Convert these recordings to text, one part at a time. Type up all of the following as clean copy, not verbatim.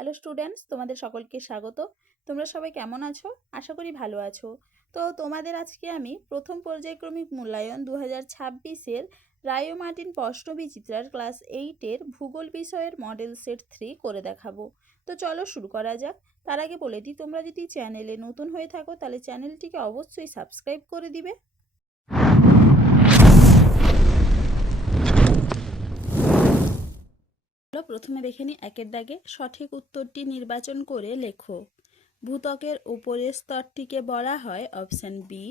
Hello students, তোমাদের সকলকে স্বাগত। তোমরা সবাই কেমন আছো? আশা করি ভালো আছো। তো তোমাদের আজকে আমি প্রথম পর্যায়ক্রমিক মূল্যায়ন 2026-এর রায় ও মার্টিন প্রশ্নবিচিত্রার ক্লাস 8-এর ভূগোল বিষয়ের মডেল সেট 3 করে দেখাবো। তো চলো শুরু করা যাক। তার আগে বলে দিই, তোমরা যদি চ্যানেলে নতুন হয়ে থাকো তাহলে চ্যানেলটিকে অবশ্যই সাবস্ক্রাইব করে দিবে। প্রথমে দেখে নিই একের দাগে সঠিক উত্তরটি নির্বাচন করে লেখো। ভূত্বকের উপরের স্তরটিকে বলা হয় অপশন বি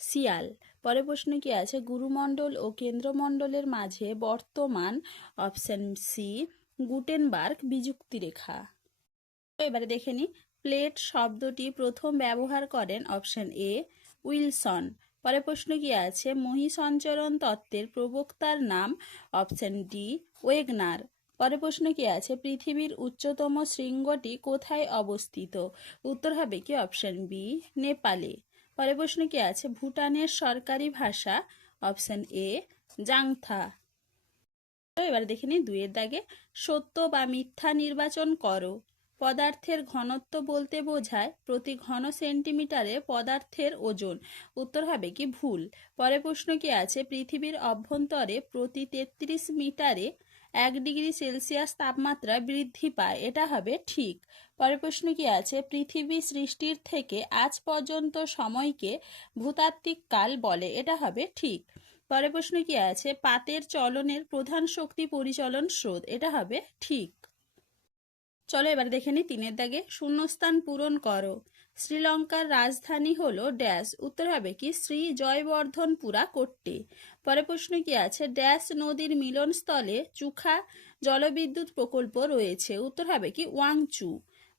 শিয়াল। পরের প্রশ্ন কি আছে? গুরুমণ্ডল ও কেন্দ্রমণ্ডলের মাঝে বর্তমান অপশন সি গুটেনবার্গ বিযুক্তি রেখা। এবারে দেখে নিই প্লেট শব্দটি প্রথম ব্যবহার করেন অপশন এ উইলসন। পরের প্রশ্ন কি আছে? মহীসঞ্চরণ তত্ত্বের প্রবক্তার নাম অপশন ডি ওয়েগনার। পরের প্রশ্ন কি আছে? পৃথিবীর উচ্চতম শৃঙ্গটি কোথায় অবস্থিত? উত্তর হবে কি অপশন বি নেপালে। পরের প্রশ্ন কি আছে? ভুটানের সরকারি ভাষা অপশন এ জাংথা। এবার দেখে নিই দুইয়ের দাগে সত্য বা মিথ্যা নির্বাচন করো। পদার্থের ঘনত্ব বলতে বোঝায় প্রতি ঘন সেন্টিমিটারে পদার্থের ওজন। উত্তর হবে কি ভুল। পরের প্রশ্ন কি আছে? পৃথিবীর অভ্যন্তরে প্রতি 33 মিটারে 1 ডিগ্রি সেলসিয়াস তাপমাত্রা বৃদ্ধি পায়। এটা হবে ঠিক। পরের প্রশ্ন কি আছে? পৃথিবী সৃষ্টির থেকে আজ পর্যন্ত সময়কে ভূতাত্ত্বিক কাল বলে। এটা হবে ঠিক। পরের প্রশ্ন কি আছে? পাতের চলনের প্রধান শক্তি পরিচলন স্রোত। এটা হবে ঠিক। চলো এবার দেখে নিই তিনের দাগে শূন্যস্থান পূরণ করো। শ্রীলঙ্কার রাজধানী হলো ড্যাশ। উত্তর হবে কি শ্রী জয়বর্ধনপুরা কোট্টে। পরের প্রশ্ন কি আছে? ড্যাশ নদীর মিলনস্থলে চুখা জলবিদ্যুৎ প্রকল্প রয়েছে। উত্তর হবে কি ওয়াংচু।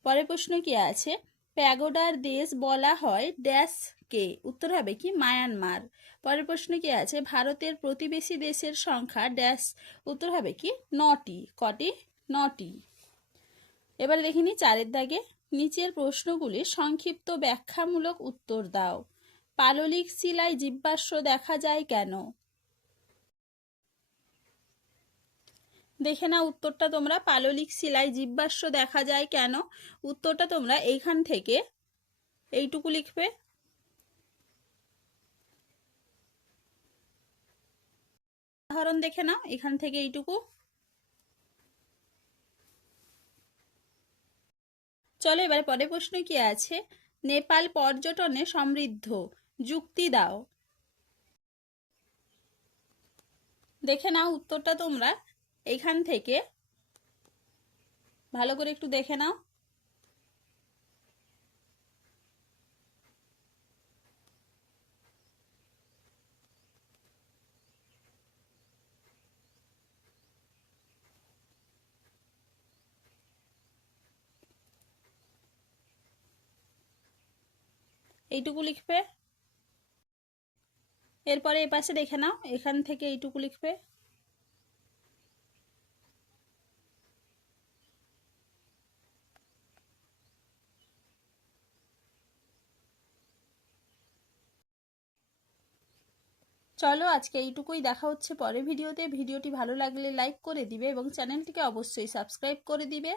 পরের প্রশ্ন কি আছে? প্যাগোডার দেশ বলা হয় ড্যাশ কে। উত্তর হবে কি মায়ানমার। পরের প্রশ্ন কি আছে? ভারতের প্রতিবেশী দেশের সংখ্যা ড্যাশ। উত্তর হবে কি 9টি। কটি? 9টি। এবারে দেখিনি চারের দাগে নিচের প্রশ্নগুলির সংক্ষিপ্ত ব্যাখ্যামূলক উত্তর দাও। পাললিক শিলায় জীবাশ্ম দেখা যায় কেন? দেখে না উত্তরটা তোমরা। পাললিক শিলায় জীবাশ্ম দেখা যায় কেন? উত্তরটা তোমরা এইখান থেকে এইটুকু লিখবে। উদাহরণ দেখে নাও, এখান থেকে এইটুকু। চলো এবার পরের প্রশ্ন কি আছে? নেপাল পর্যটনে সমৃদ্ধ, যুক্তি দাও। দেখে নাও উত্তরটা তোমরা এখান থেকে ভালো করে একটু দেখে নাও। এইটুকু লিখবে। এরপরে এই পাশে দেখে নাও, এখান থেকে এইটুকু লিখবে। চলো আজকে এইটুকুই, দেখা হচ্ছে পরের ভিডিওতে। ভিডিওটি ভালো লাগলে লাইক করে দিবে এবং চ্যানেলটিকে অবশ্যই সাবস্ক্রাইব করে দিবে।